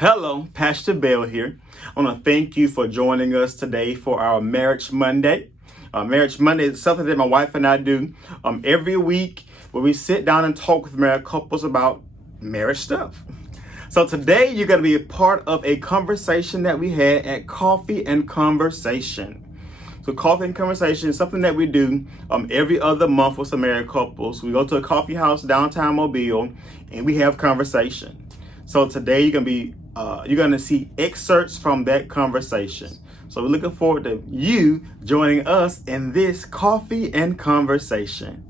Hello, Pastor Bell here. I want to thank you for joining us today for our Marriage Monday. Marriage Monday is something that my wife and I do every week where we sit down and talk with married couples about marriage stuff. So today you're going to be a part of a conversation that we had at Coffee and Conversation. So Coffee and Conversation is something that we do every other month with some married couples. We go to a coffee house downtown Mobile and we have conversation. So today you're gonna see excerpts from that conversation. So we're looking forward to you joining us in this Coffee and Conversation.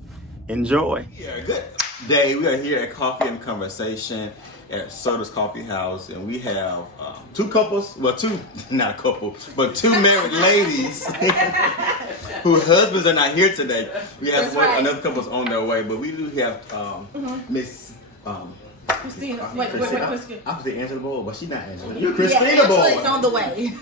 Enjoy. Yeah, good day. We are here at Coffee and Conversation at Soda's Coffee House, and we have two couples, well, not a couple, but two married ladies whose husbands are not here today. We have another couple's on their way, but we do have Miss Christina. Wait. I'm saying Angela Boyd, but she's not Angela. Christina Boyd. Angela's on the way.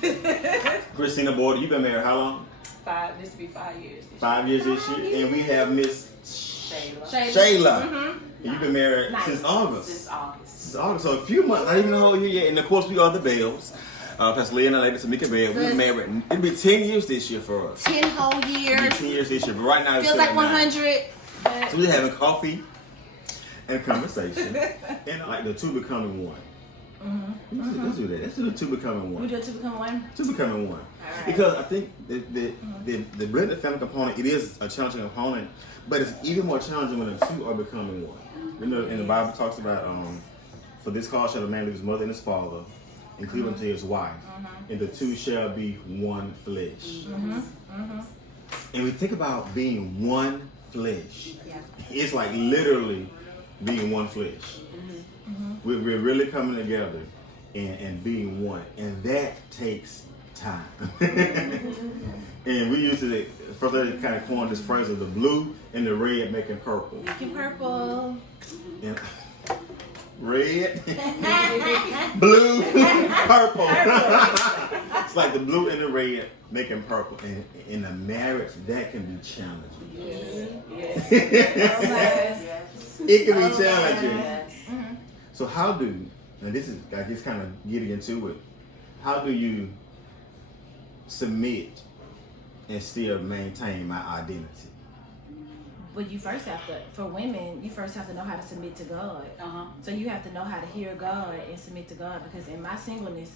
Christina Boyd, you've been married how long? 5. This will be 5 years. 5 years this year. And we have Miss Shayla. And you've been married since August. Since August. So a few months, not even a whole year yet. And of course, we are the Bells. Pastor Leon Lady Tomika Bell. We've been married. It'll be 10 years this year for us. 10 whole years. It'll be 10 years this year. But right now, it's feels like 100. So we're having coffee and conversation, and like the two becoming one. Let's do that. Let's do the two becoming one. We do two become one. Two becoming one. Right. Because I think the blended family component, it is a challenging component, but it's even more challenging when the two are becoming one. You know, and the Bible talks about for this cause shall a man leave his mother and his father, and cleave unto his wife, and the two shall be one flesh. And we think about being one flesh. It's like literally being one flesh. We're really coming together and being one, and that takes time. And we used to first kind of coined this phrase of the blue and the red making purple. Making purple. And red, blue, purple. It's like the blue and the red making purple, and in a marriage that can be challenging. Yes. It can be challenging. So how do, and this is, I just kind of getting into it, how do you submit and still maintain my identity? But you first have to, for women, you first have to know how to submit to God. So you have to know how to hear God and submit to God, because in my singleness,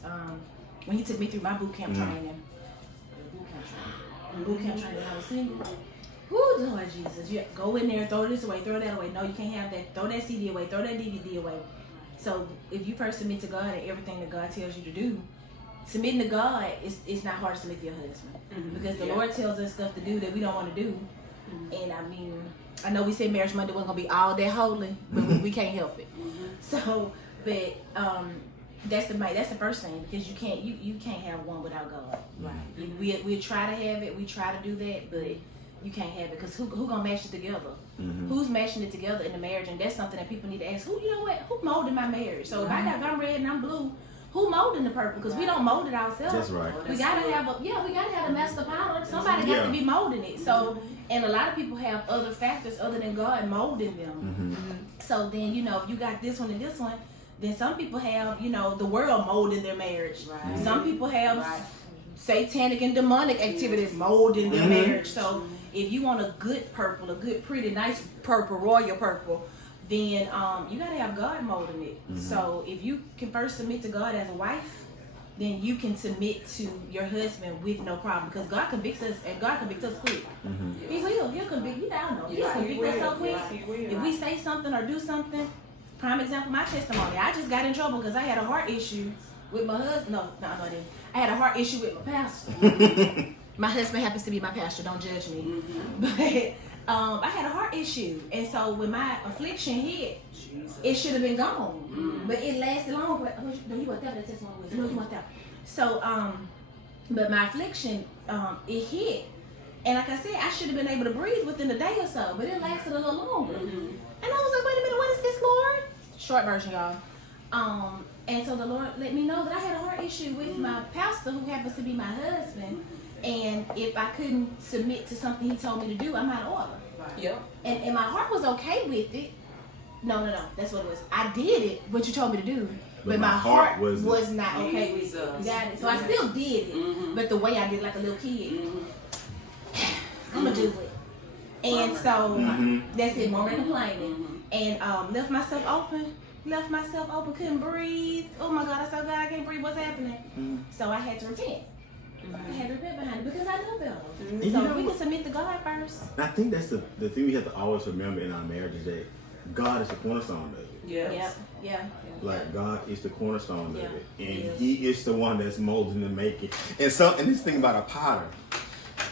when he took me through my boot camp training, when I was single, whoo, Lord Jesus, you go in there, throw this away, throw that away. No, you can't have that. Throw that CD away, throw that DVD away. So if you first submit to God and everything that God tells you to do, submitting to God, it's not hard to submit to your husband. Because the Lord tells us stuff to do that we don't want to do. And I mean, I know we said Marriage Monday wasn't going to be all that holy, but we can't help it. So, but that's the first thing, because you can't have one without God. Right. We try to have it, we try to do that, but you can't have it, because who gonna mash it together? Who's mashing it together in the marriage? And that's something that people need to ask. Who molded my marriage? So if I'm red and I'm blue, who molding the purple? Because we don't mold it ourselves. That's right. We gotta have a master power. Somebody got to be molding it. So, and a lot of people have other factors other than God molding them. So then, if you got this one and this one, then some people have, the world molding their marriage. Right. Some people have satanic and demonic activities molding their marriage. So if you want a good purple, a good, pretty, nice purple, royal purple, then you gotta have God molding it. So if you can first submit to God as a wife, then you can submit to your husband with no problem, because God convicts us, and God convicts us quick. He will. He'll convict you. I don't know. He'll convict us so quick. If we say something or do something, prime example, my testimony. I just got in trouble because I had a heart issue with my husband. No, I didn't. I had a heart issue with my pastor. My husband happens to be my pastor. Don't judge me. But I had a heart issue, and so when my affliction hit, it should have been gone, but it lasted long. No, you want that testimony? No, you want that. So, but my affliction, it hit, and like I said, I should have been able to breathe within a day or so, but it lasted a little longer. And I was like, wait a minute, what is this, Lord? Short version, y'all. And so the Lord let me know that I had a heart issue with my pastor, who happens to be my husband. And if I couldn't submit to something he told me to do, I'm out of order. Yep. And my heart was okay with it. No. That's what it was. I did it, what you told me to do. but my heart was not okay with it. You got it? So I still did it, but the way I did it like a little kid. I'm going to do it. And so that's it, more complaining. And left myself open, couldn't breathe. Oh my God, I'm so glad I can't breathe. What's happening? So I had to repent. I had to repent behind it because I know better. So we can submit to God first. I think that's the thing we have to always remember in our marriage is that God is the cornerstone of it. Yes. Yeah. Like God is the cornerstone of it, and He is the one that's molding and making. And this thing about a potter.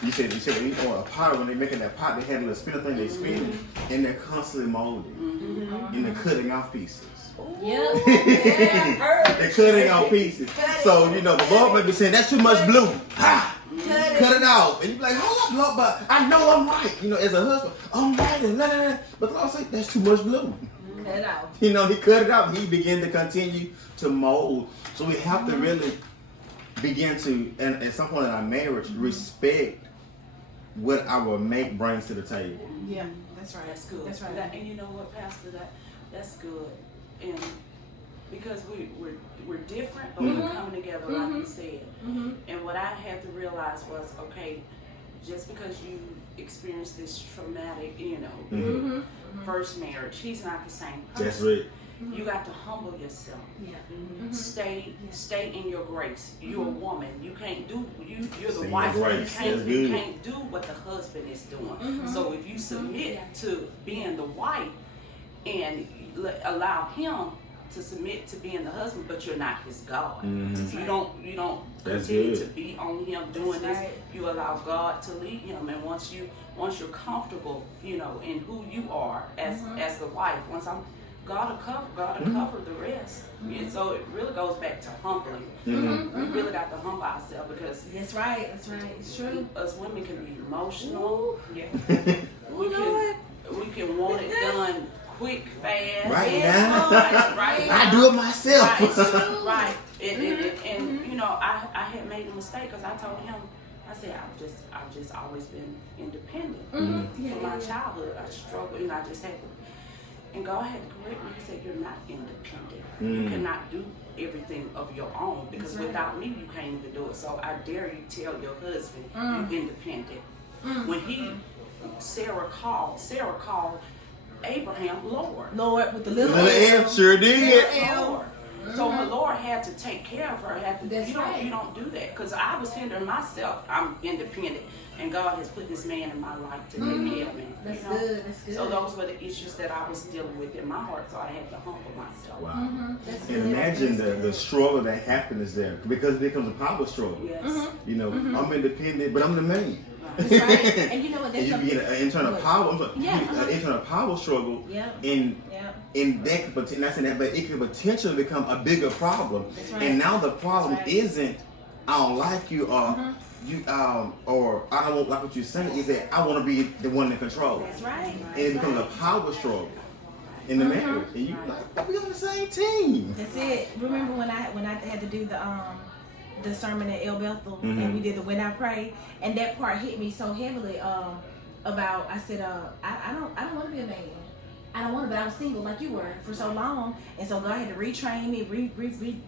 You said a potter, when they're making that pot, they have a little spinner thing they spin, and they're constantly molding, and they're cutting off pieces. They're cutting off pieces. So the Lord may be saying that's too much blue. Cut it off, and you be like, hold up, Lord, but I know I'm right. As a husband, I'm right, and but the Lord said that's too much blue. Cut it out. He cut it out. He began to continue to mold. So we have to really begin to, and at some point in our marriage, respect what our mate brings to the table. Yeah, that's right. That's good. That's right. And you know what, Pastor? That's good. And because we're different, but we're coming together, like you said. And what I had to realize was, okay, just because you experienced this traumatic, first marriage, he's not the same person. That's right. You got to humble yourself. Yeah. Stay in your grace. You're a woman. You can't do. You're the Stay wife. You can't do what the husband is doing. So if you submit to being the wife and allow him to submit to being the husband, but you're not his God. You don't continue to be on him doing this. You allow God to lead him, and once you're comfortable, in who you are as the wife. God will cover the rest. And so it really goes back to humbling. We really got to humble ourselves because that's right. It's true. Us women can be emotional. Ooh. We can want it done quick, fast. Right now. Right. I do it myself. Right. And I had made a mistake because I told him, I said, I've just always been independent. From my childhood, I struggled, I just had to. And God had to correct me. He said, you're not independent. You cannot do everything of your own because without me, you can't even do it. So I dare you tell your husband you're independent. When Sarah called Abraham Lord with the little L. Sure did. Lord. So her Lord had to take care of her. You don't do that because I was hindering myself. I'm independent. And God has put this man in my life to take care of me. That's good. So those were the issues that I was dealing with in my heart. So I had to humble myself. Wow. And imagine the struggle that happens there because it becomes a power struggle. Yes. I'm independent, but I'm the man. That's right. And you know what? That's and you get an internal power. An internal power struggle. In that, not saying that, but it could potentially become a bigger problem. Right. And now the problem isn't I don't like you or or I don't like what you're saying. Is that I want to be the one in control. That's right. And it becomes a power struggle in the marriage. And you like, we on the same team. That's it. Remember when I had to do the sermon at El Bethel and we did the When I Pray, and that part hit me so heavily about, I said, I don't want to be a man. I don't want to, but I was single like you were for so long, and so God had to retrain me,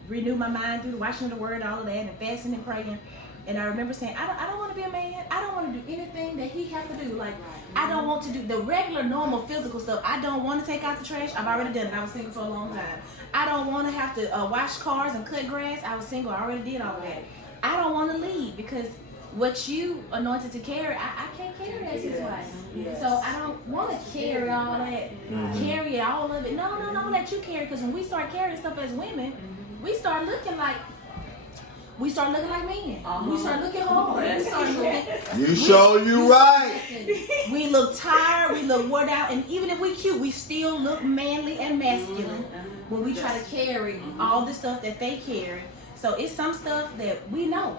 renew my mind through the watching of the Word, all of that, and fasting and praying. And I remember saying, I don't want to be a man. I don't want to do anything that he has to do. Like, I don't want to do the regular, normal, physical stuff. I don't want to take out the trash. I've already done it. I was single for a long time. I don't want to have to wash cars and cut grass. I was single. I already did all that. I don't want to lead because what you anointed to carry, I can't carry that as his wife. Yes. So I don't want to carry all that, carry all of it. No, let you carry, because when we start carrying stuff as women, we start looking like men. We start looking hard. We start looking. You right. We look tired. We look worn out, and even if we cute, we still look manly and masculine when we try to carry all the stuff that they carry. So it's some stuff that we know.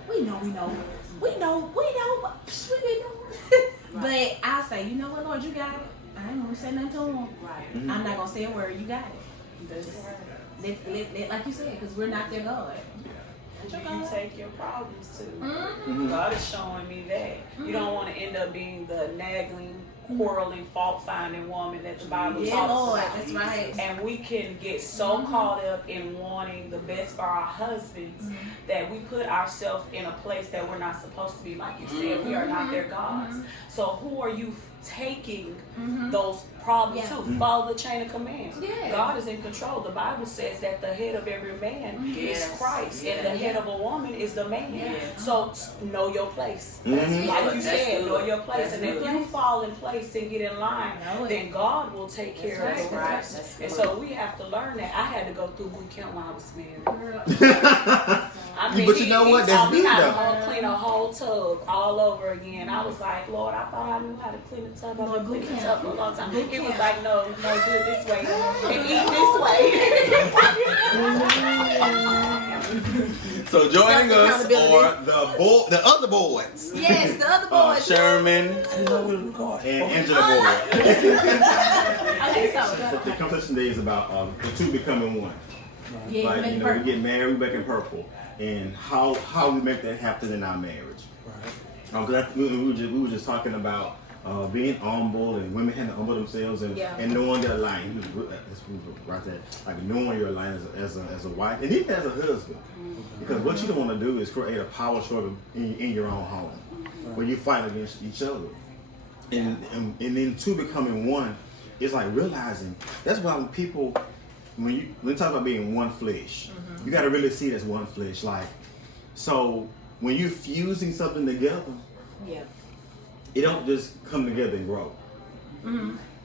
But I say, you know what, Lord, you got it. I ain't gonna say nothing to him. Right. I'm not gonna say a word. You got it. That's right. Like you said, because we're not their God. You take your problems too. God is showing me that. You don't want to end up being the nagging quarreling, fault-finding woman that the Bible talks Lord, about. that's right. And we can get so caught up in wanting the best for our husbands that we put ourselves in a place that we're not supposed to be. Like you said, we are not their gods. So who are you taking those problems to? Follow the chain of commands. God is in control. The Bible says that the head of every man is Christ, and the head of a woman is the man. So know your place. Like you said, know your place. And if you fall in place and get in line, then God will take care of the rest. And so we have to learn that. I had to go through boot camp when I was married. I mean, but you know what? That's good though. To clean a whole tub all over again. I was like, Lord, I thought I knew how to clean a tub. I've been cleaning a tub for a long time. He was like, no, do it this way and eat this way. So joining us are the other boys. Yes, the other boys. Sherman and Angela Boyd. Okay, So the conversation today is about the two becoming one. Yeah, Like, you know, we get married, we make it purple, and how we make that happen in our marriage. Right. We were just talking about being humble, and women having to humble themselves and knowing their line. Right there, like knowing your line as a wife and even as a husband. Because what you don't want to do is create a power struggle in your own home, where you fight against each other. And then two becoming one, it's like realizing that's why when we talk about being one flesh, you got to really see it as one flesh. Like, so when you're fusing something together, it don't just come together and grow.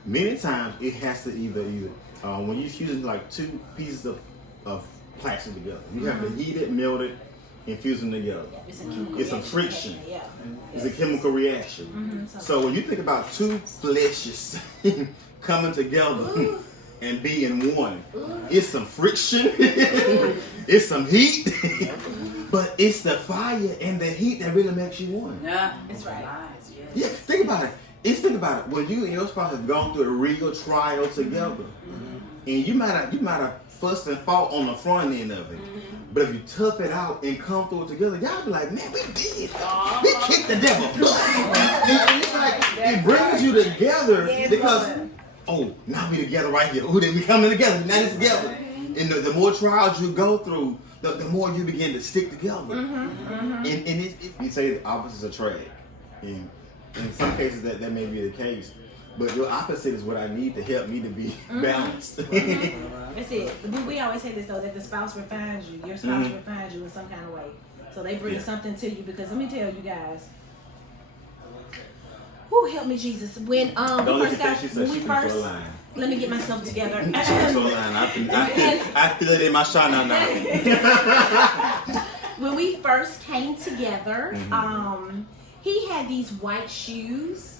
Many times it has to either when you're fusing like two pieces of plastic together, you have to heat it, melt it, and fuse them together. It's a friction. It's a chemical reaction. So when you think about two fleshes coming together and being one, it's some friction, it's some heat, but it's the fire and the heat that really makes you one. Yeah, that's right. Yeah, think about it. When you and your spouse have gone through a real trial together, and you might have fussed and fought on the front end of it, but if you tough it out and come through it together, y'all be like, man, we did. We kicked the devil. And it's like it brings you together because. Oh, now we together right here. Oh, then we coming together. Now it's together. And the more trials you go through, the more you begin to stick together. And we say the opposites attract. And in some cases that may be the case. But your opposite is what I need to help me to be balanced. That's it. We always say this though, that the spouse refines you. Your spouse refines you in some kind of way. So they bring something to you because let me tell you guys. Who help me, Jesus? When we first let me get myself together. I feel it in my shana now. When we first came together, he had these white shoes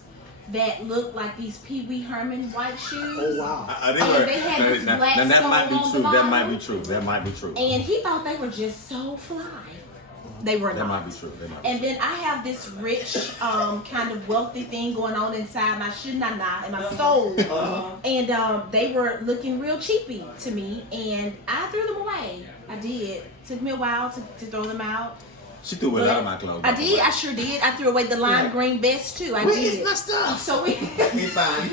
that looked like these Pee Wee Herman white shoes. Oh wow! They had this black that stone might be on true. the That might bottom. be true. That might be true. And he thought they were just so fly. They were that not. Might be true. And then I have this rich, kind of wealthy thing going on inside my shinana and my soul. And they were looking real cheapy to me. And I threw them away. I did. Took me a while to throw them out. She threw away a lot of my clothes. I did. I sure did. I threw away the lime green vest too. I did. My stuff. So we. He's fine.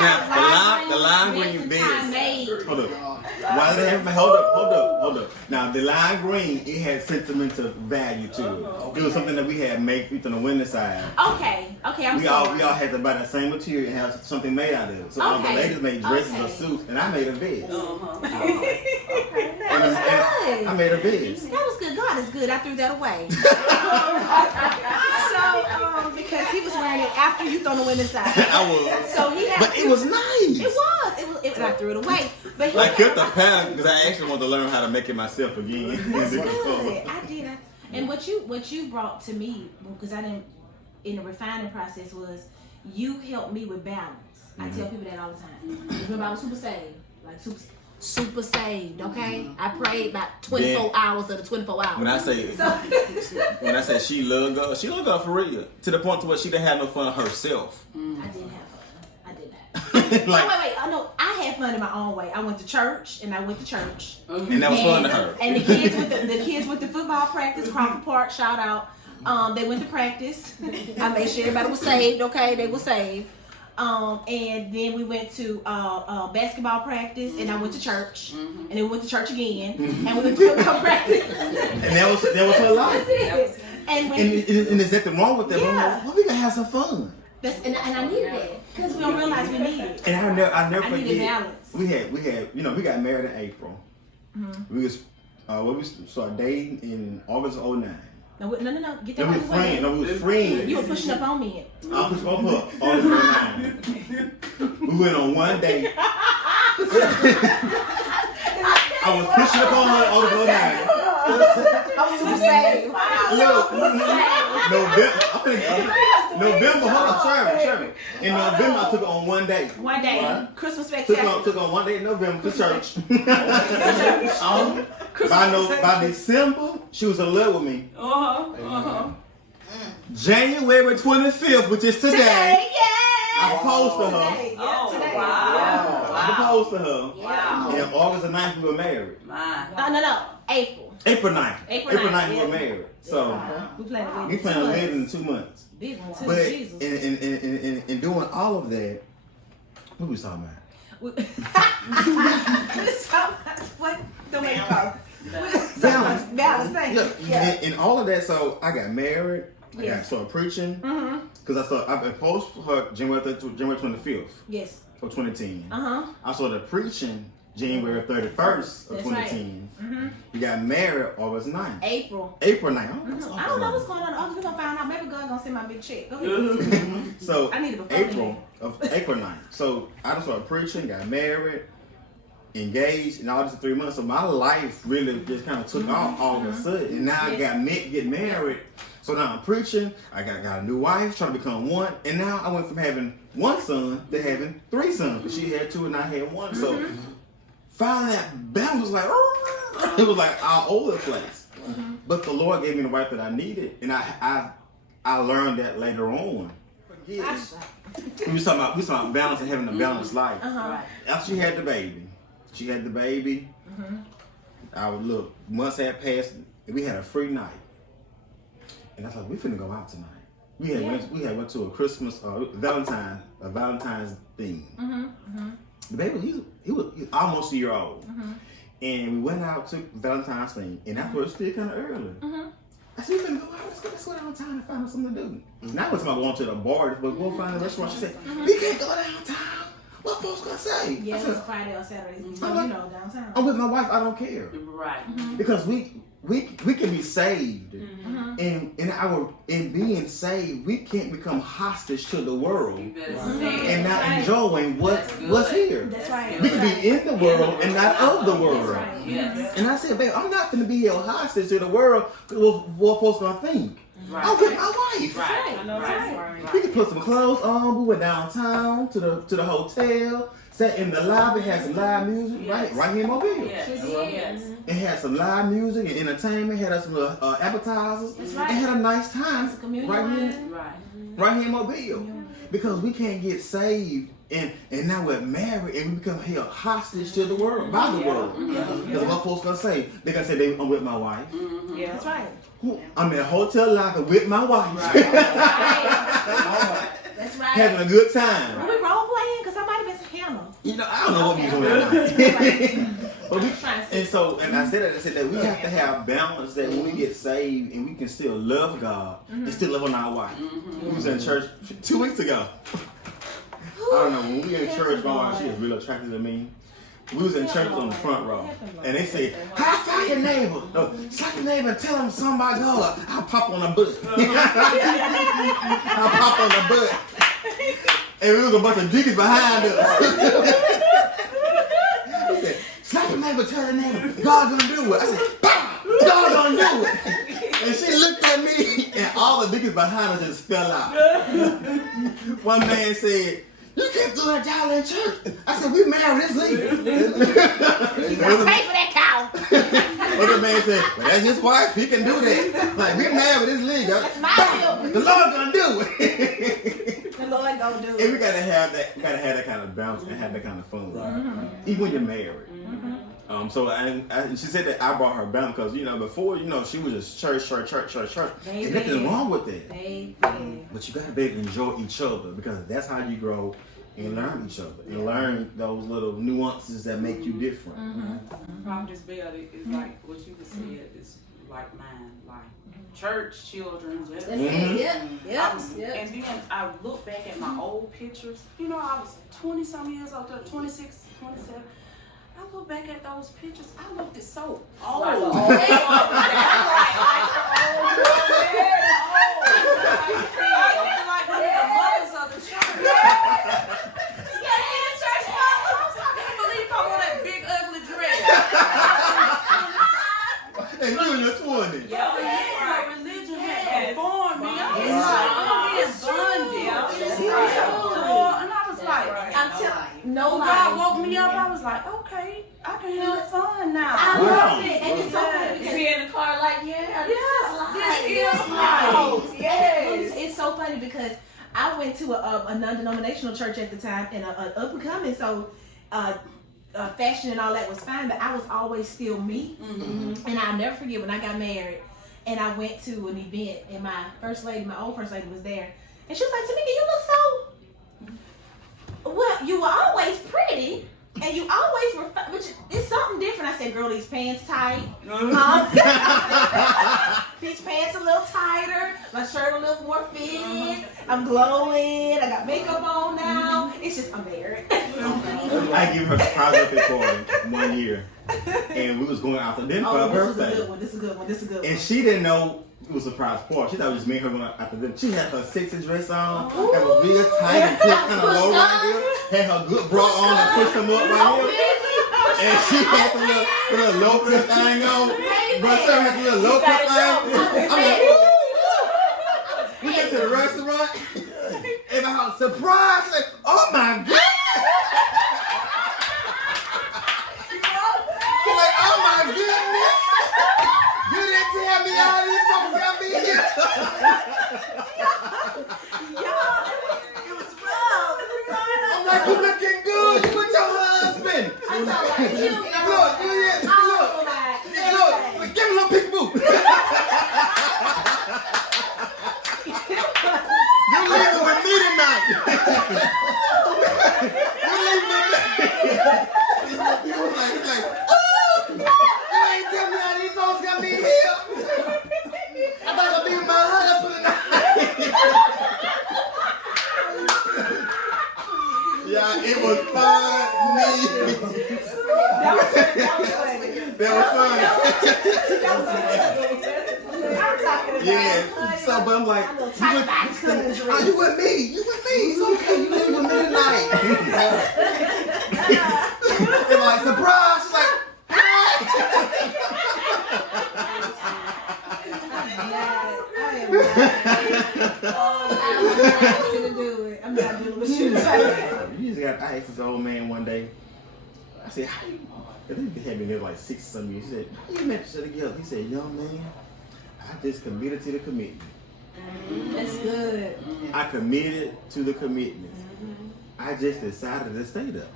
Now, the lime green vest. Hold up. Why they have hold up. Now the lime green, it had sentimental value to it. It was something that we had made on the winter side. Okay. We all had to buy the same material and have something made out of it. So all the ladies made dresses or suits, and I made a vest. I made a vest. That was good. God is good. I threw that away. So because he was wearing it after you thrown the winter side. I was. So he had. But it was nice. It was. And I threw it away. But I kept the pattern because I actually wanted to learn how to make it myself again. That's good. I did. And what you brought to me, because I didn't, in the refining process, was you helped me with balance. I tell people that all the time. Remember, I was super saved, super saved. Okay, I prayed about 24 hours of the 24 hours. When I say she loved God for real, to the point to where she didn't have no fun herself. I didn't have fun. I did not. Wait. Oh no, I had fun in my own way. I went to church, and and that was fun to her. And the kids with the football practice, Crawford Park, shout out. They went to practice. I made sure everybody was saved. Okay, they were saved. And then we went to basketball practice, and I went to church, and then we went to church again, and we went to football practice. And that was her life. That's it. And there's nothing wrong with that. Yeah. Well, we gotta have some fun. And I needed that because we don't realize we need it. And I never needed forget. balance. We had we got married in April. We was we started dating in August of 2009. No, get that And we out of the way. we was friends. You were pushing up on me. I pushed up August of 2009. We went on one date. I was pushing up on her August of 2009. I was super saved. Look, November, hold on, Sherman. In November, I took her on one date. One day, Right. Christmas spectacular. Took her on one date in November to church. By December, she was in love with me. January 25th, which is today, yeah. I proposed to her. Today. I proposed to her. Wow. And August the 9th, we were married. No. April. April 9th. April 9th, 9th, we were married. So, We planned we planned on living in 2 months. Big one. But Jesus. in doing all of that, what we was talking about? What? Don't make it Balance. Balance. Thank you. Yeah. In all of that, so I got married. I Yes. started preaching because I proposed to her January 25th Yes. of 2010. Uh-huh. I started preaching January 31st of That's 2010. We got married August 9th. April. April 9th. I don't know what's going on. We're gonna find out. Maybe God gonna send my big check. Go ahead. So I need it before April 9th. So I just started preaching, got married, engaged, and all this in 3 months. So my life really just kind of took off all of a sudden. And now I got get married. So now I'm preaching. I got a new wife, trying to become one. And now I went from having one son to having 3 sons. She had 2 and I had 1. So finally that balance was like, it was like all over the place. But the Lord gave me the wife that I needed. And I learned that later on. We was talking about balance and having a balanced life. After she had the baby, I would look, months had passed, and we had a free night. And I was like, we finna go out tonight. We had went to a Christmas, Valentine's theme. The baby, he was almost a year old. And we went out to Valentine's thing, and after it was still kind of early. I said, we finna go out, let's go downtown and find out something to do. And I was going to the bar, but we'll find a restaurant. She said, we can't go downtown. What folks gonna say? Yeah, I it said, was Friday or Saturday. Downtown. I'm with my wife, I don't care. Right. Because we can be saved. And in being saved, we can't become hostage to the world and not enjoying what's here. That's right. We can be in the world and not of the world. That's right. Yes. And I said, babe, I'm not gonna be held hostage to the world because what folks gonna think. Right. I'm with my wife. Right. I know that's right. We can put some clothes on. We went downtown to the hotel, sat in the lobby, had some live music, right here in Mobile. Yes. Yes. It had some live music and entertainment. Had us some appetizers. That's right. And had a nice time It's a community right here in Mobile. Because we can't get saved and now we're married and we become held hostage to the world, by the world. Because what folks gonna say? They're gonna say I'm with my wife. Yeah, that's right. I'm in a hotel lobby with my wife. That's right. Having a good time. Are we role playing? Because I might have been Hannah. You know, I don't know what we doing that night. But and I said that we have to have balance that when we get saved and we can still love God and still love on our wife. We was in church 2 weeks ago. I don't know, when we in church, my wife, she is really attracted to me. We was in church on the front row, and they say, high five your neighbor. No, slap your neighbor and tell them something about God. I'll pop on the butt. I'll pop on the butt. And there was a bunch of deacons behind us. He said, slap your neighbor, tell the neighbor, God gonna do it. I said, pow, God gonna do it. And she looked at me, and all the deacons behind us just fell out. One man said, you can't do that cow in church. I said, we married this lady. Pay for that cow. Other man said, well, that's his wife. He can do that. Like, we married this lady. That's my deal. The Lord gonna do it. The Lord gonna do it. And we gotta have that kind of balance and have that kind of fun. Even when you're married. So and she said that I brought her back because before she was just church. There's nothing wrong with it. But you gotta be able to enjoy each other because that's how you grow and learn each other and learn those little nuances that make you different. Prophetess Bell is like what you just said is like mine, like church children. That's it. Yep. And then I look back at my old pictures. I was 20-some years old, 26, 27. I look back at those pictures. I looked so old. And you in your 20s. Religion had formed me. I was and I was like, God woke me up. I was like, okay, I can have fun now. I love it. And it's so funny because be in the car like, it's so funny because I went to a non-denominational church at the time and up and coming, so fashion and all that was fine, but I was always still me. And I'll never forget when I got married and I went to an event and my old first lady was there, and she was like, Tomika, you look so well, you were always pretty and you always were which is something different. I said, girl, these pants tight. These pants a little tighter, my shirt a little more fitted, I'm glowing, I got makeup on now. It's just, I'm married. I gave her a surprise birthday party 1 year, and we was going out to dinner for her birthday. This is a good one. And she didn't know it was a surprise party. She thought it was just me and her going out to dinner. She had her sexy dress on, that was real tight and fit, kind of low right here. Had her good bra on and pushed them up right here. And she had the little low cut thing on. But she had the little low cut thing. I'm like, ooh. We went to the restaurant. And my house, surprise! Like, oh my God! She's like, oh my goodness! You didn't tell me all these folks got me here. It was rough. I'm like, you looking good. You with your husband. I told her, you Look, give me a little peekaboo. You leaving with me tonight. You leaving with me. You was like, ooh, you ain't tell me how these folks got me here. I thought I'd be with my husband tonight. Yeah, it was funny. That was fun. Yeah. So, but I'm like, you with me? You with me? It's okay. You leaving with me tonight. They're like, surprise. She's like, I'm not dealing with you. I asked this old man one day, I said, how you, I think they had been there like 6-some years. He said, how you met each other together? He said, young man, I just committed to the commitment. That's good. I committed to the commitment. I just decided to stay there.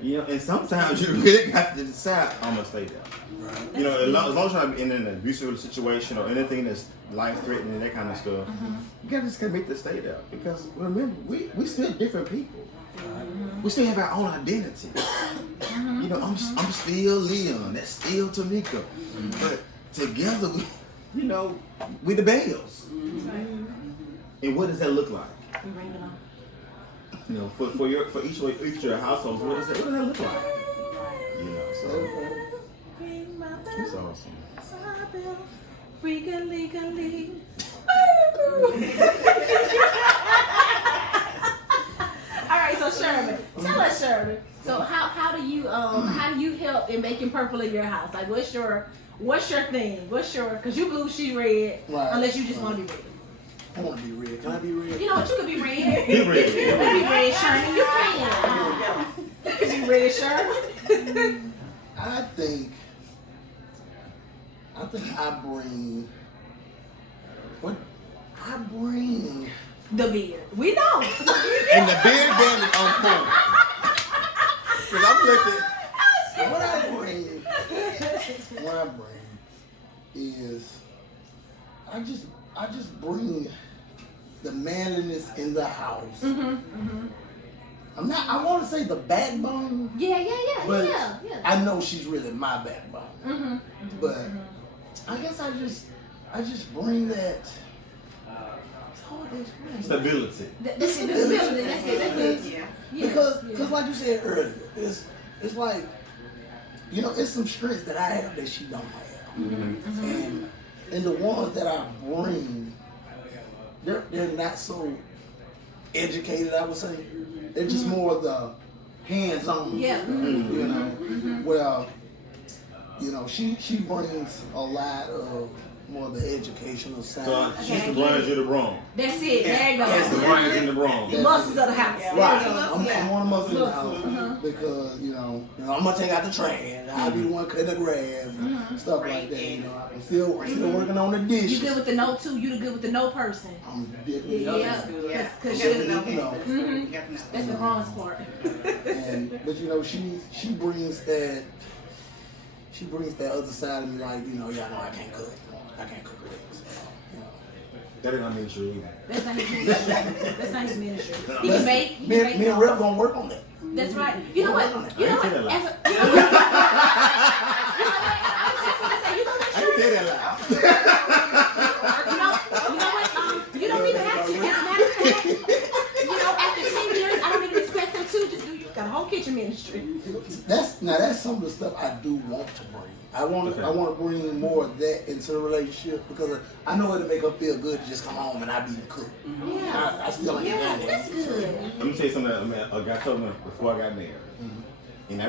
Yeah. And sometimes you really got to decide, I'm going to stay there. Right. As long as you're in an abusive situation or anything that's life-threatening and that kind of stuff, you got to just commit to stay there. Because remember, we still different people. We still have our own identity. I'm still Leon. That's still Tomika. But together, we the Bells. And what does that look like? For each of your households, what does that look like? So it's awesome. All right, so Sherman, tell us, Sherman. So how do you help in making purple in your house? Like, what's your thing? Because you blue, she red. Right. Unless you just want to be red. I want to be red. Can I be red? You know what? You could be red. Be red. You could be red, Sherman. You can. You could be red, Sherman. I think I bring the beard. We know. And the beard band is on point. Because I'm looking. What I bring is I just bring the manliness in the house. I want to say the backbone. But I know she's really my backbone. But I guess I just bring that. It's hard to explain. Stability. That's it. Because like you said earlier, it's like, it's some strengths that I have that she don't have. And the ones that I bring, they're not so educated, I would say. They're just more of the hands-on. Well, she brings a lot of more of the educational side. So she's the brains, you're the wrong. That's it. There you go. That's the brains and the wrong. The muscles of the house. Right. I'm one of the muscles of the house because I'm gonna take out the trash. I'll be the one cutting the grass and stuff like that. I'm still working on the dishes. You good with the no too? You the good with the no person? I'm definitely Cause that's the wrongest part. But she brings that. She brings that other side of me, like, y'all know I can't cook. I can't cook things. That ain't my ministry either. That's not his ministry. That's not his ministry. He can make. Me and Rev gonna work on that. That's right. You know what? As a, you know what? I can say that loud. You don't even have to. As a matter of fact, after 10 years, I don't even expect them to. Just do. You got a whole kitchen ministry. That's some of the stuff I do want to bring. I want to bring more of that into the relationship because I know it'll make her feel good to just come home and I be the cook. I still ain't done that. That's good. Let me tell you something that a guy told me before I got married. And I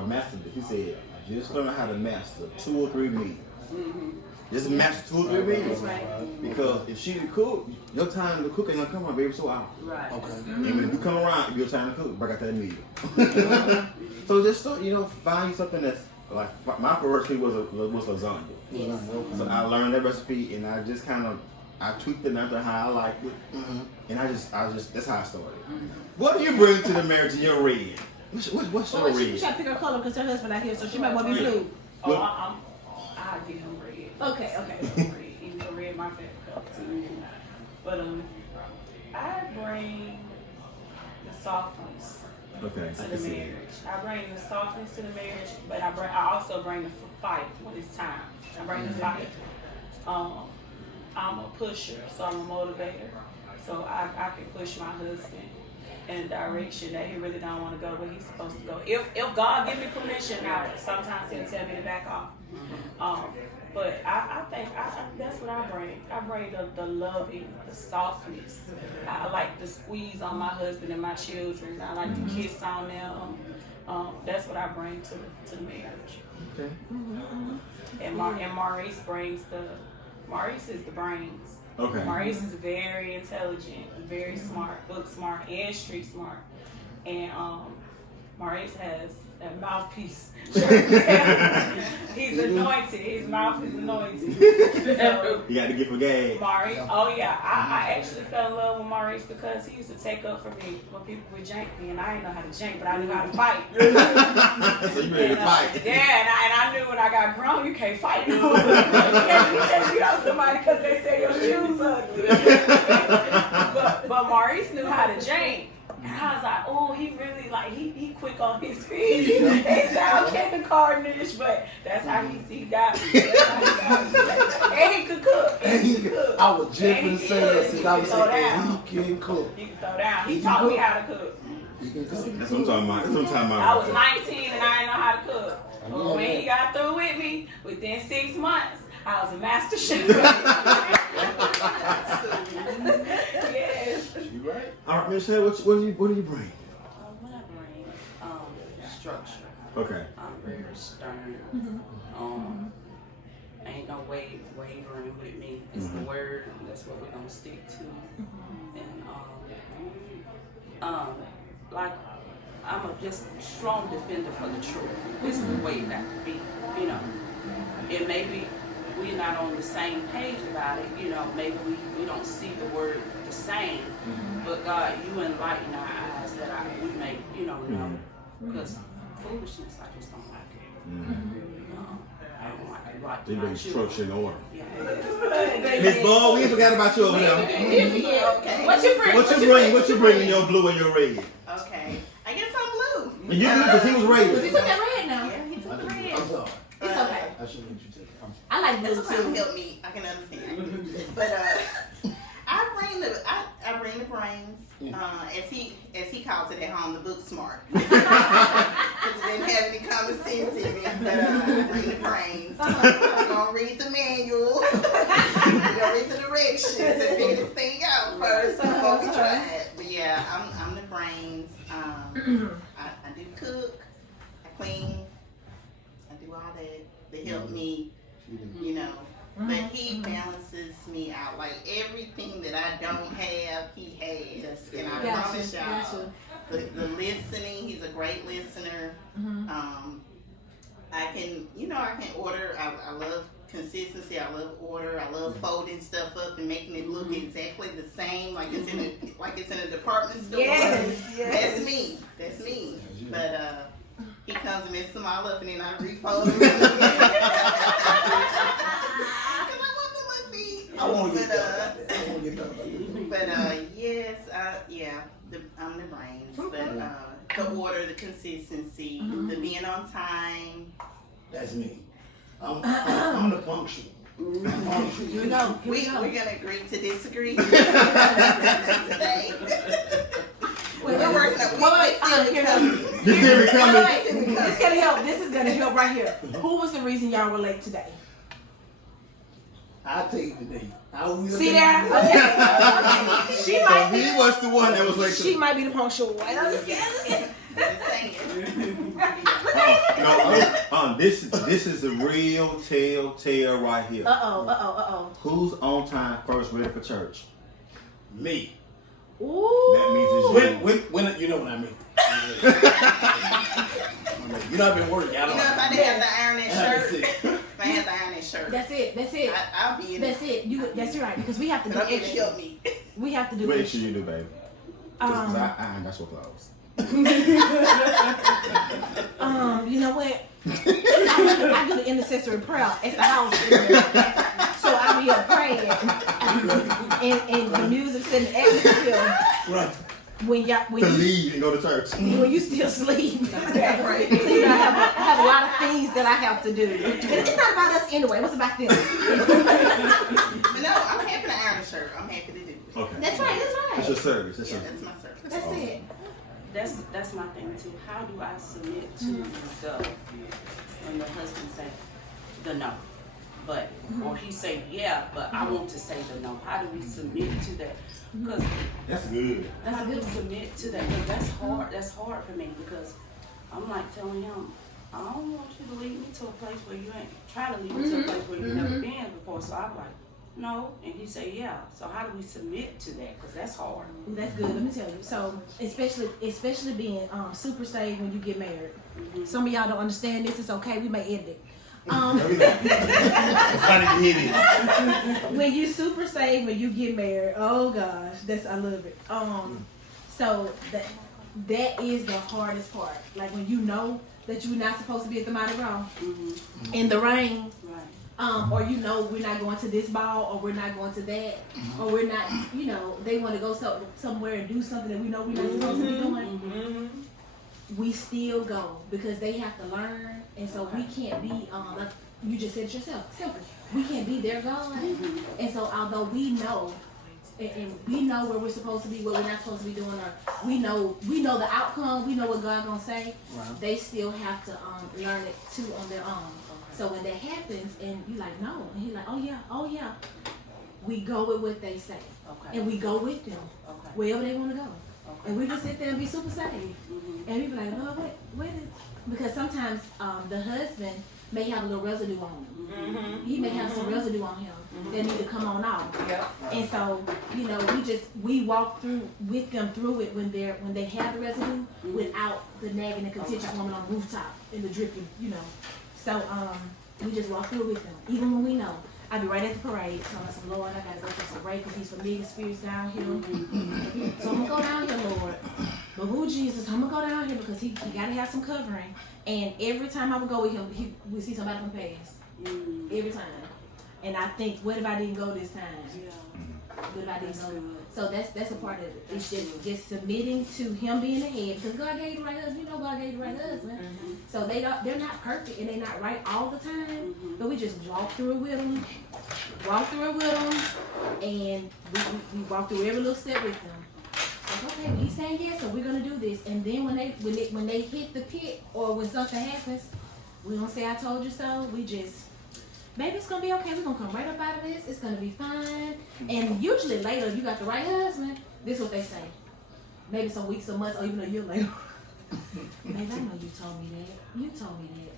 mastered it. He said, just learn how to master 2 or 3 meals. Just master 2 or 3 meals. Right. Because if she can cook, your time to cook ain't gonna come around every so often. Right. Okay. And when you come around, your time to cook, break out that meal. So just start, find something that's like my first recipe was lasagna. Yes. So I learned that recipe and I just I tweaked it after how I liked it. And I just that's how I started. What do you bring to the marriage in your red? What's your red? She try to pick her color because her husband out here, so she might want to be blue. I give him red. Okay. Red, even though red my favorite color too. But I bring the softness to the marriage. I bring the softness to the marriage, but I also bring the fight when it's time. I bring the fight. I'm a pusher, so I'm a motivator. So I can push my husband in a direction that he really don't want to go, where he's supposed to go. If God give me permission, now sometimes he'll tell me to back off. But I think that's what I bring. I bring the loving, the softness. I like to squeeze on my husband and my children. I like to kiss on them. That's what I bring to the marriage. Okay. And Maurice Maurice is the brains. Okay. Maurice is very intelligent, very smart, book smart, and street smart. And Maurice has that mouthpiece. He's anointed. His mouth is anointed. So, you got to give a gag. Maurice, oh yeah, I actually fell in love with Maurice because he used to take up for me when people would jank me, and I didn't know how to jank, but I knew how to fight. So you ready to fight? Yeah, and I knew when I got grown, you can't fight no more. You can't beat up somebody because they say your shoes ugly. but Maurice knew how to jank. And I was like, oh, he really he quick on his feet. He sound kindergartenish, but that's how he got me. And he could cook. I was just going to say that since I was saying he can cook. He can throw down. He taught me how to cook. He can cook. That's what I'm talking about. I was 19 and I didn't know how to cook. But when he got through with me, within 6 months, I was a master chef. Yes. You right? All right, Michelle, what do you bring? What I bring, structure. Okay. I'm very stern. Ain't no wavering with me. It's the word. That's what we're gonna stick to. And like I'm a just strong defender for the truth. This is the way it got to be. It may be we're not on the same page about it. Maybe we don't see the word the same. But God, you enlighten our eyes that we may, know. Because foolishness. I just don't like it. I don't like it. Like They bring structure and order. Yeah. Miss Ball, we forgot about you over there. Okay. What you bring? What you bring in your blue and your red? Okay. I guess I'm blue. And you because he was He red. took that red now. Yeah, he took the red. I'm sorry. It's okay. I should let you take it. I like blue That's okay. too. Help me. I can understand. But I bring the brains. As he calls it at home, the book smart. Because it didn't have any common sense in it. But I bring the brains. We're gonna read the manual. We're gonna read the directions and figure this thing out first before we try it. But yeah, I'm the brains. I do cook. I clean. I do all that. They help me. You know. But he balances me out. Like everything that I don't have, he has. And I promise y'all, the listening, he's a great listener. I can order. I love consistency. I love order. I love folding stuff up and making it look exactly the same, like it's in a department store. Yes. That's me. But he comes and messes them all up, and then I refold them. Because I want them to be. I want to get done about that. But yes, I'm the brains. But the order, the consistency, the being on time. That's me. I'm the punctual. Here we go. We're gonna agree to disagree today. We're working up. This gonna help. This is gonna help right here. Who was the reason y'all were late today? I'll tell you today. See there? Okay. She might He was the one that was late. She might be the punctual one. I'm just kidding. This is the real telltale right here. Uh-oh. Who's on time first ready for church? Me. Ooh. That means it's When you know what I mean. You know I've been working. I don't if I didn't have to iron that shirt, That's it. I'll be in That's it. That's right. Because we have to do But I'm gonna extra. help me. We have to do What extra. should you do, baby? Because I ain't got your clothes. You know what? I do the intercessory prayer at the house. So I be up praying. And the music in the atmosphere. Right. When To you leave and go to church. when you still sleep. So, I have a lot of things that I have to do. And it's not about us anyway. What's about them? But no, I'm happy to iron a shirt. I'm happy to do it. Okay. That's right. It's your service. Yeah, that's my service. That's it. That's my thing too. How do I submit to when the husband say the no, but or he say yeah, but I want to say the no. How do we submit to that? Because That's good. how do we submit to that? Because that's hard. That's hard for me because I'm like telling him, I don't want you to lead me to a place where you ain't. Try to lead me to a place where you've never been before. So I'm like, no, and he say yeah. So how do we submit to that? Because that's hard. That's good. Let me tell you. So especially being super saved when you get married. Some of y'all don't understand this. It's okay. We may edit it. When you super saved, when you get married, oh gosh, I love it. So that is the hardest part. Like when you know that you're not supposed to be at the Mardi Gras in the rain. Or we're not going to this ball, or we're not going to that, or we're not, they want to go somewhere and do something that we know we're not supposed to be doing. We still go because they have to learn, and so we can't be, like you just said it yourself, selfish. We can't be their God, and so although we know, and we know where we're supposed to be, what we're not supposed to be doing, or we know the outcome, we know what God's gonna say. Right. They still have to learn it too on their own. So when that happens, and you're like, no, and he's like, oh yeah, we go with what they say, and we go with them wherever they want to go, and we just sit there and be super saved, and we be like, well, wait, because sometimes the husband may have a little residue on him. He may have some residue on him that need to come on off, and so we walk through with them through it when they have the residue without the nagging and contentious woman on the rooftop and the dripping, So we just walk through with them, even when we know I be right at the parade. So I said, Lord, I gotta go to some parade because these familiar spirits down here. So I'm gonna go down here, Lord. But who Jesus? I'm gonna go down here because he gotta have some covering. And every time I would go with him, he would see somebody from past. Every time. And I think, what if I didn't go this time? What if I didn't go? So that's a part of it. It's just submitting to him being the head because God gave you the right husband. You know God gave you the right husband. So they're not perfect and they're not right all the time. But we just walk through it with them. And we walk through every little step with them. Like, okay, he's saying yes, so we're gonna do this. And then when they hit the pit or when something happens, we don't say I told you so. We just, baby, it's gonna be okay. We're gonna come right up out of this. It's gonna be fine. And usually later, you got the right husband. This is what they say. Maybe some weeks or months or even a year later. Baby, I know you told me that. You told me that.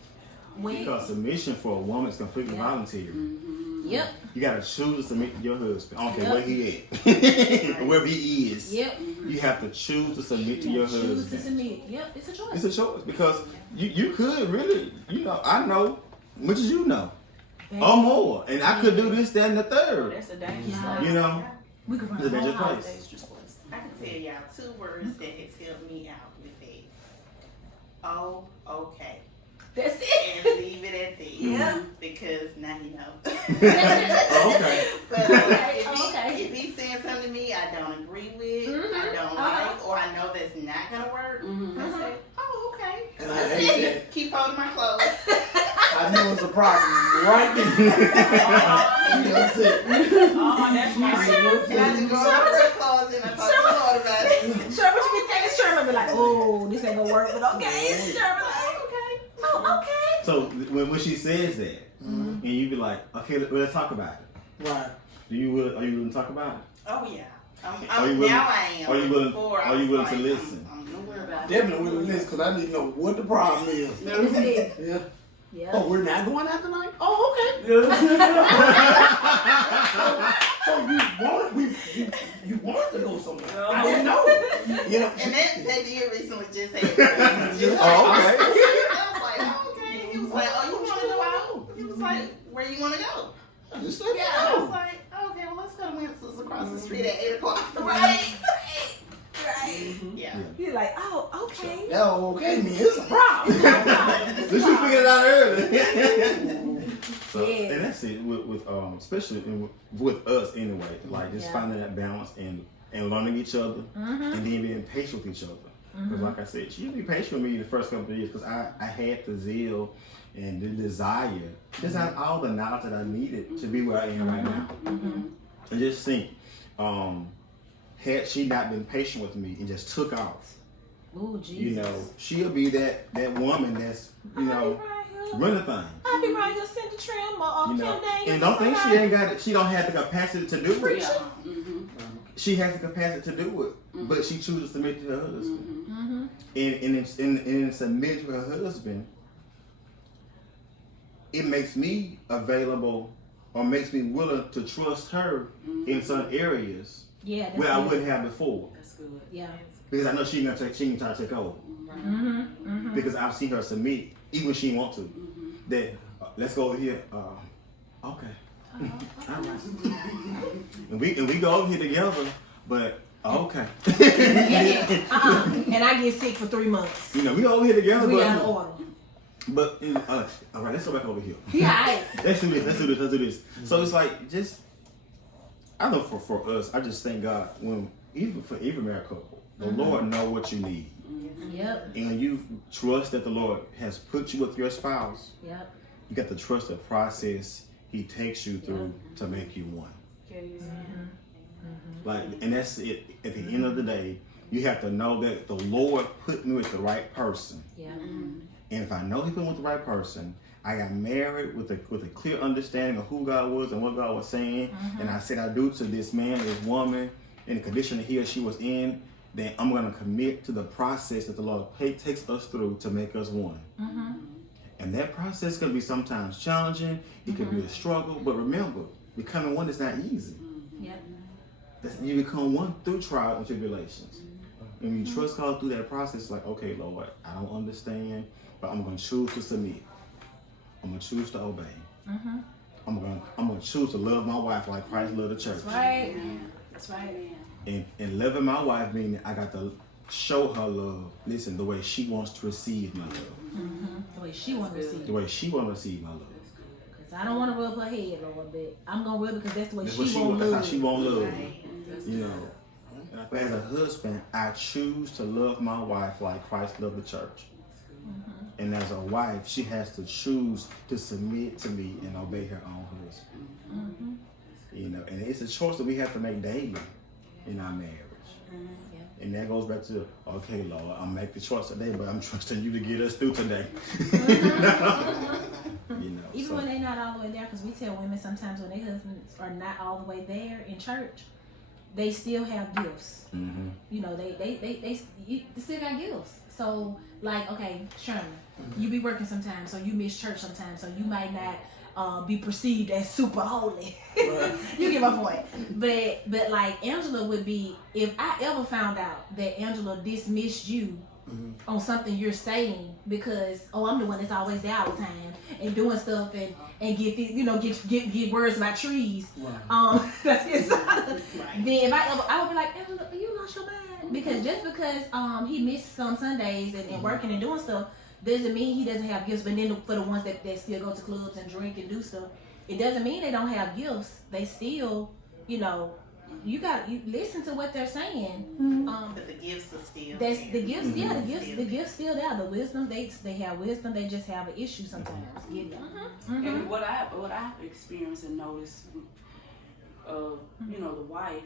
Because submission for a woman is completely voluntary. Yep. You gotta choose to submit to your husband. I don't care where he at, or wherever he is. Yep. You have to choose to submit to your husband. Choose to submit. Yep, it's a choice. It's a choice because you could really, I know, much as you know, or more, and I could do this, that, and the third. That's a dangerous Yeah. place. We could run It's a a whole dangerous house. place. I can tell y'all 2 words that has helped me out with it. Oh, okay. That's it. And leave it at that. Yeah. Because now you know. Okay. But Okay. if he's saying something to me I don't agree with, I don't Uh-huh. like, or I know that's not gonna work, I say, oh, okay. And I hate that. Keep holding my clothes. I knew it's a problem right there. That's it. That's my And I just go over my clothes and I talk to the Lord about it. Sure, but you can take a Sherman be like, oh, this ain't gonna work, but okay, it's Sherman. Like, okay. Oh, okay. So when she says that, and you be like, okay, let's talk about it. Right. Are you willing to talk about it? Oh yeah. Are you willing- now I am. are you willing- Before, I are you was willing to like, listen? I'm nowhere about Definitely willing to listen because I need to know what the problem is. That's it. Yeah. Yeah. Oh, we're not going out tonight? Oh, okay. So you wanted to go somewhere. I didn't know. You know. And that did recently just happened. Oh, okay. I was like, oh, okay. He was like, oh, you want to go out? He was like, where you want to go? I just said Yeah. I was no. like, okay, well, let's go to Winston's across the street at 8 o'clock. Right. Yeah. You're like, oh, okay. That okay, man. It's a problem. Did you figure it out early? So, Yes. and that's it with especially with us anyway. Like just Yeah. finding that balance and learning each other, and then being patient with each other. Because like I said, she be patient with me the first couple of years because I had the zeal and the desire, just had all the knowledge that I needed to be where I am right now. And just think, had she not been patient with me and just took off, Oh, Jesus. she'll be that woman that's running things. I'll be right here, send the trim or Kim Daniels. And don't think she ain't got it. She don't have the capacity to do it. Yeah. She has the capacity to do it, but she chooses to submit to her husband. And in submitting to her husband, it makes me available or makes me willing to trust her in some areas Yeah, that's where I good. wouldn't have before. That's good. Yeah. Because I know she can try to take over. Because I've seen her submit, even when she wants to. That let's go over here. Okay. All right. And we go over here together, but okay. And I get sick for 3 months. We go over here together, We out of order. but all right, let's go back over here. Yeah. Let's do this. So it's like just I know for us, I just thank God when even for every married couple, the Lord know what you need. Yep. And you trust that the Lord has put you with your spouse. Yep. You got to trust the process He takes you through to make you one. Like, and that's it. At the end of the day, you have to know that the Lord put me with the right person. Yeah. And if I know He put me with the right person, I got married with a clear understanding of who God was and what God was saying, and I said I do to this man or this woman in the condition that he or she was in, then I'm going to commit to the process that the Lord takes us through to make us one. And that process is going to be sometimes challenging. It could be a struggle, but remember, becoming one is not easy. Yep. You become one through trials and tribulations. And when you trust God through that process, like, okay, Lord, I don't understand, but I'm going to choose to submit. I'm going to choose to obey. I'm going to choose to love my wife like Christ loved the church. That's right. That's right. And loving my wife meaning I got to show her love. Listen, the way she wants to receive my love. The way she wants to receive. The way she wants to receive my love. Because I don't want to rub her head, Lord, but I'm going to rub it because that's the way That's she what wants that's love. how she won't love me. You know. And as a husband, I choose to love my wife like Christ loved the church. And as a wife, she has to choose to submit to me and obey her own husband. You know, and it's a choice that we have to make daily in our marriage. And that goes back to, okay, Lord, I'll make the choice today, but I'm trusting you to get us through today. You know, even when they're not all the way there, because we tell women sometimes when their husbands are not all the way there in church, they still have gifts. You know, they still got gifts. So, like, okay, Sherman, you be working sometimes, so you miss church sometimes, so you might not be perceived as super holy. You get my point. But like Angela would be, if I ever found out that Angela dismissed you on something you're saying because I'm the one that's always there all the time and doing stuff and get these, you know, get words about trees. That's his. Then if I would be like, Angela, you lost your mind, because just because he missed some Sundays and working and doing stuff doesn't mean he doesn't have gifts. But then for the ones that still go to clubs and drink and do stuff, it doesn't mean they don't have gifts. They still, you know, you listen to what they're saying. But the gifts are still That's there. the gifts. Yeah, the gifts still there. The wisdom, they have wisdom. They just have an issue sometimes. And what I've experienced and noticed, you know, the wife,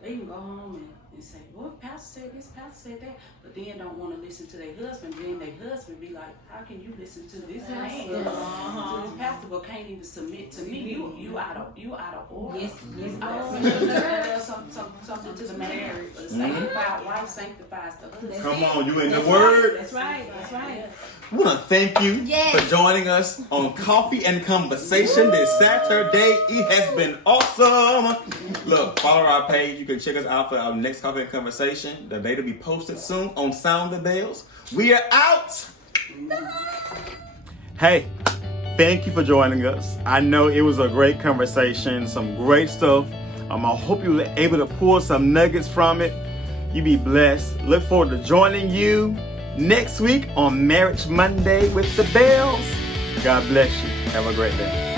they can go home and say, well, pastor said this, pastor said that, but then don't want to listen to their husband. Then their husband be like, how can you listen to this man, to this pastor, but can't even submit to me? You out of order. Yes. Something to the marriage. The sanctified wife sanctifies the husband. come on, you in the word. That's right. I want to thank you for joining us on Coffee and Conversation this Saturday. It has been awesome. Look, follow our page. You can check us out for our next Coffee and Conversation. The date will be posted soon on Sound the Bells. We are out. Hey, thank you for joining us. I know it was a great conversation, some great stuff. I hope you were able to pull some nuggets from it. You be blessed. Look forward to joining you next week on Marriage Monday with the Bells. God bless you. Have a great day.